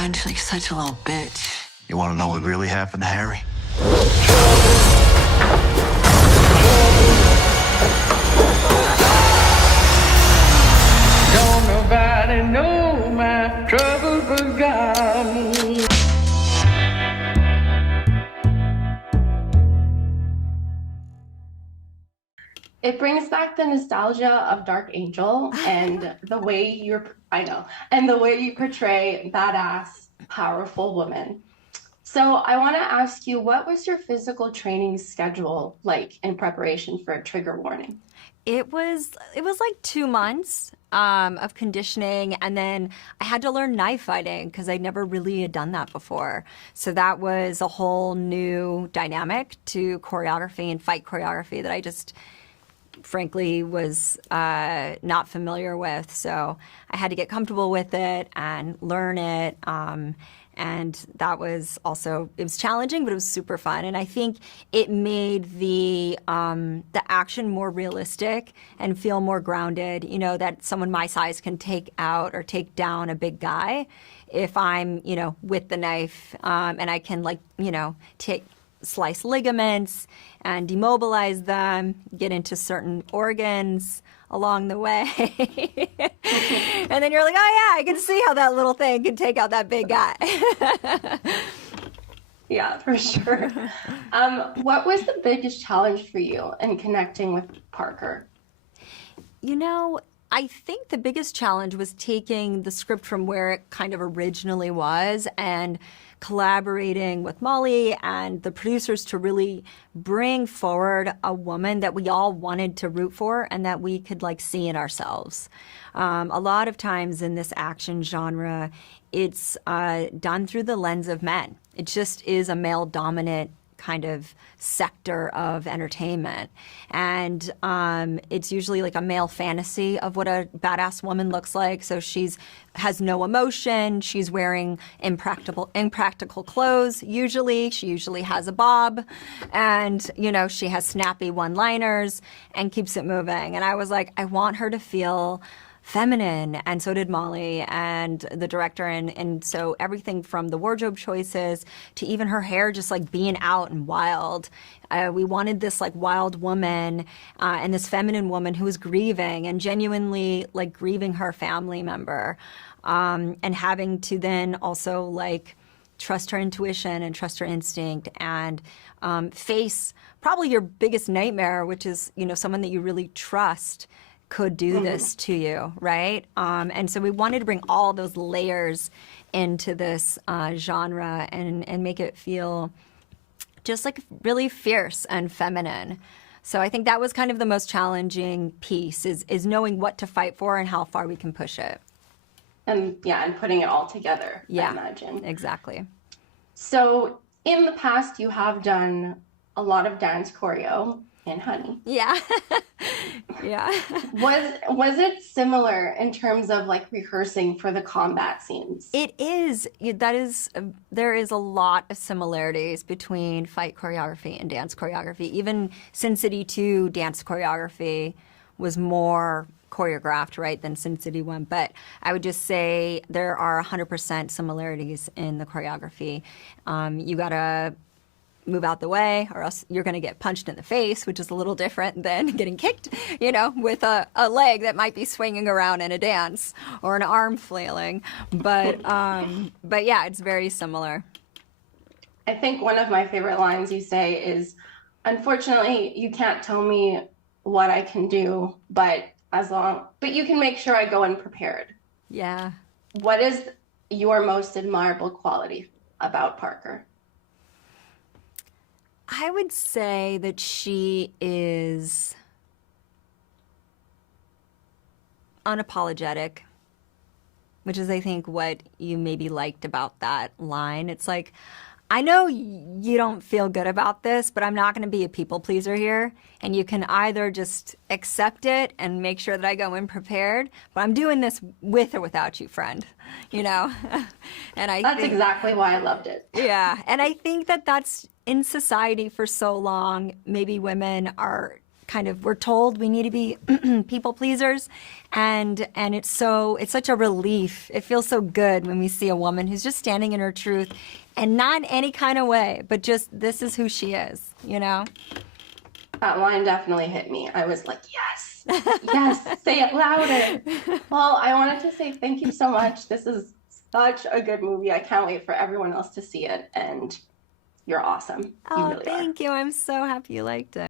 You're such a little bitch. You want to know what really happened to Harry? Don't nobody know my troubles begun. It brings back the nostalgia of Dark Angel and the way and the way you portray badass, powerful women. So I want to ask you, what was your physical training schedule like in preparation for a trigger warning? It was like 2 months of conditioning, and then I had to learn knife fighting because I never really had done that before. So that was a whole new dynamic to choreography and fight choreography that I just frankly was not familiar with. So I had to get comfortable with it and learn it. And that was also, it was challenging, but it was super fun. And I think it made the action more realistic and feel more grounded, you know, that someone my size can take out or take down a big guy if I'm, you know, with the knife, and I can, like, you know, slice ligaments and demobilize them, get into certain organs along the way. And then you're like, oh yeah, I can see how that little thing can take out that big guy. Yeah, for sure. What was the biggest challenge for you in connecting with Parker? You know, I think the biggest challenge was taking the script from where it kind of originally was and collaborating with Molly and the producers to really bring forward a woman that we all wanted to root for and that we could, like, see in ourselves. A lot of times in this action genre, it's done through the lens of men. It just is a male-dominant kind of sector of entertainment. And it's usually like a male fantasy of what a badass woman looks like. So has no emotion. She's wearing impractical clothes. She usually has a bob, and, you know, she has snappy one-liners and keeps it moving. And I was like, I want her to feel feminine, and so did Molly and the director, and so everything from the wardrobe choices to even her hair just like being out and wild. We wanted this like wild woman and this feminine woman who was grieving and genuinely like grieving her family member, and having to then also like trust her intuition and trust her instinct and face probably your biggest nightmare, which is, you know, someone that you really trust could do this to you, right? And so we wanted to bring all those layers into this genre and make it feel just like really fierce and feminine. So I think that was kind of the most challenging piece is knowing what to fight for and how far we can push it. And putting it all together, Yeah, I imagine. Exactly. So in the past, you have done a lot of dance choreo in Honey. Yeah. Yeah. Was it similar in terms of like rehearsing for the combat scenes? It is. There is a lot of similarities between fight choreography and dance choreography. Even Sin City 2 dance choreography was more choreographed, right, than Sin City 1. But I would just say there are 100% similarities in the choreography. You gotta move out the way or else you're going to get punched in the face, which is a little different than getting kicked, you know, with a leg that might be swinging around in a dance or an arm flailing. But yeah, it's very similar. I think one of my favorite lines you say is, unfortunately, you can't tell me what I can do, but you can make sure I go unprepared. Yeah. What is your most admirable quality about Parker? I would say that she is unapologetic, which is, I think, what you maybe liked about that line. It's like, I know you don't feel good about this, but I'm not going to be a people pleaser here. And you can either just accept it and make sure that I go in prepared, but I'm doing this with or without you, friend. You know? And that's exactly why I loved it. Yeah. And I think that that's in society for so long. Maybe women are kind of, we're told we need to be people pleasers, and it's such a relief. It feels so good when we see a woman who's just standing in her truth, and not in any kind of way, but just this is who she is, you know? That line definitely hit me. I was like, yes, yes, say it louder. Well, I wanted to say thank you so much. This is such a good movie. I can't wait for everyone else to see it, and you're awesome. You Oh, really are. thank you. I'm so happy you liked it.